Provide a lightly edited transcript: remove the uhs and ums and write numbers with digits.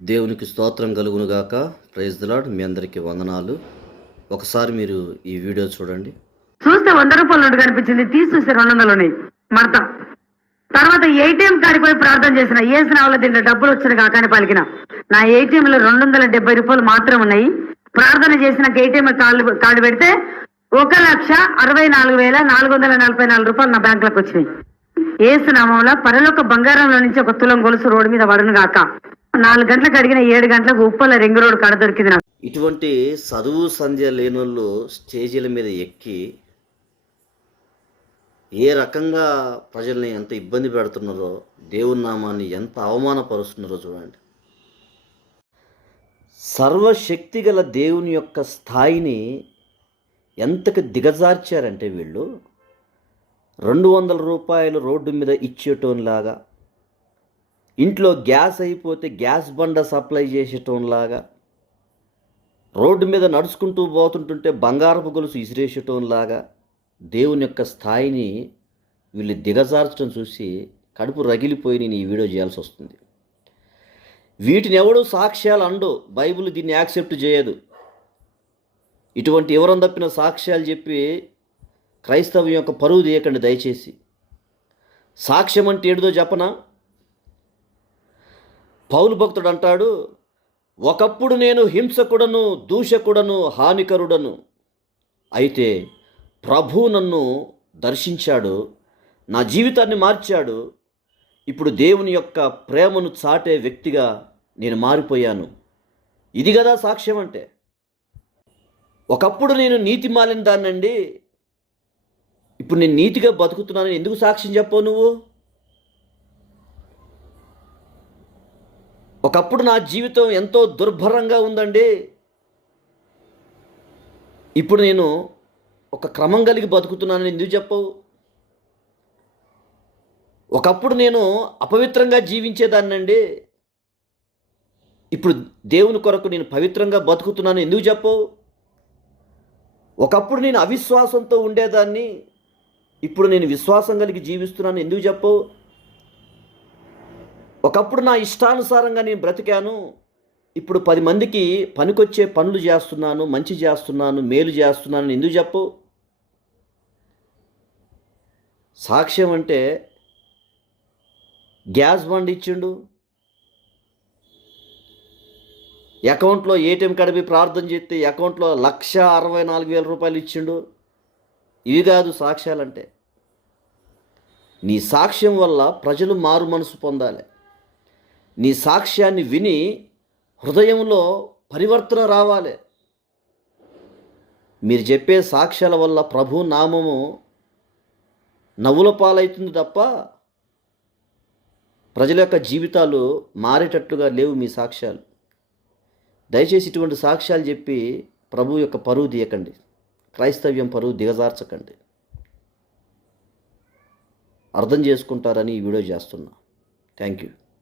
దేవునికి స్తోత్రం కలుగునుగాక. Praise the lord. మీ అందరికీ వందనాలు. ఒకసారి మీరు ఈ వీడియో చూడండి. చూస్తే 100 రూపాయల నోటు కనిపించింది. తీసి చూస్తే 200 ఉన్నాయి మడత. తర్వాత ఏటీఎం కాడికి పోయి ప్రార్థన చేసిన, ఏసిన వాళ్ళ దీంట్లో డబ్బులు వచ్చిన కాకని పలికిన. నా ఏటీఎంలో 270 రూపాయలు మాత్రం ఉన్నాయి. ప్రార్థన చేసిన ఏటీఎం కార్డు పెడితే 1,64,444 రూపాయలు నా బ్యాంకులకు వచ్చినాయి. ఏసునామంలో పరలోక బంగారంలో నుంచి ఒక తులం గొలుసు రోడ్డు మీద పడును గాక. 4 గంటలకు అడిగిన 7 గంటలకు ఉప్పల రింగ్ రోడ్ కాడ దొరికింది నాకు. ఇటువంటి చదువు సంధ్య లేనోళ్ళు స్టేజీల మీద ఎక్కి ఏ రకంగా ప్రజల్ని ఎంత ఇబ్బంది పెడుతున్నారో, దేవుని నామాన్ని ఎంత అవమానపరుస్తున్నారో చూడండి. సర్వశక్తి గల దేవుని యొక్క స్థాయిని ఎంతకు దిగజార్చారంటే వీళ్ళు 200 రూపాయలు రోడ్డు మీద ఇచ్చేటోన్లాగా, ఇంట్లో గ్యాస్ అయిపోతే గ్యాస్ బండ సప్లై చేసేటోన్లాగా, రోడ్డు మీద నడుచుకుంటూ పోతుంటుంటే బంగారపు గొలుసు ఇసిరేసేటోన్లాగా దేవుని యొక్క స్థాయిని వీళ్ళు దిగజార్చడం చూసి కడుపు రగిలిపోయి నేను ఈ వీడియో చేయాల్సి వస్తుంది. వీటిని ఎవడు సాక్ష్యాలు అండో, బైబిల్ దీన్ని యాక్సెప్ట్ చేయదు. ఇటువంటి ఎవరం తప్పిన సాక్ష్యాలు చెప్పి క్రైస్తవం యొక్క పరువు తీయకండి దయచేసి. సాక్ష్యం అంటే ఏడుదో చెప్పనా? పౌలు భక్తుడు అంటాడు, ఒకప్పుడు నేను హింసకుడను, దూషకుడను, హానికరుడను, అయితే ప్రభు నన్ను దర్శించాడు, నా జీవితాన్ని మార్చాడు. ఇప్పుడు దేవుని యొక్క ప్రేమను చాటే వ్యక్తిగా నేను మారిపోయాను. ఇది కదా సాక్ష్యం అంటే. ఒకప్పుడు నేను నీతి మాలిన దాన్నండి, ఇప్పుడు నేను నీతిగా బతుకుతున్నానని ఎందుకు సాక్ష్యం చెప్పవు నువ్వు? ఒకప్పుడు నా జీవితం ఎంతో దుర్భరంగా ఉందండి, ఇప్పుడు నేను ఒక క్రమం కలిగి బతుకుతున్నానని ఎందుకు చెప్పవు? ఒకప్పుడు నేను అపవిత్రంగా జీవించేదాన్నండి, ఇప్పుడు దేవుని కొరకు నేను పవిత్రంగా బతుకుతున్నాను ఎందుకు చెప్పవు? ఒకప్పుడు నేను అవిశ్వాసంతో ఉండేదాన్ని, ఇప్పుడు నేను విశ్వాసం కలిగి జీవిస్తున్నాను ఎందుకు చెప్పవు? ఒకప్పుడు నా ఇష్టానుసారంగా నేను బ్రతికాను, ఇప్పుడు 10 మందికి పనికొచ్చే పనులు చేస్తున్నాను, మంచి చేస్తున్నాను, మేలు చేస్తున్నాను ఎందుకు చెప్పవు? సాక్ష్యం అంటే గ్యాస్ బండ్ ఇచ్చిండు, అకౌంట్లో ఏటీఎం కడిపి ప్రార్థన చేస్తే అకౌంట్లో 1,64,000 రూపాయలు ఇచ్చిండు. ఇవి కాదు సాక్ష్యాలంటే. నీ సాక్ష్యం వల్ల ప్రజలు మారు మనసు పొందాలి. నీ సాక్ష్యాన్ని విని హృదయంలో పరివర్తన రావాలి. మీరు చెప్పే సాక్ష్యాల వల్ల ప్రభు నామము నవ్వుల పాలవుతుంది తప్ప ప్రజల యొక్క జీవితాలు మారేటట్లుగా లేవు మీ సాక్ష్యాలు. దయచేసి ఇటువంటి సాక్ష్యాలు చెప్పి ప్రభు యొక్క పరువు తీయకండి, క్రైస్తవ్యం పరువు దిగజార్చకండి. అర్థం చేసుకుంటారని ఈ వీడియో చేస్తున్నా. Thank you.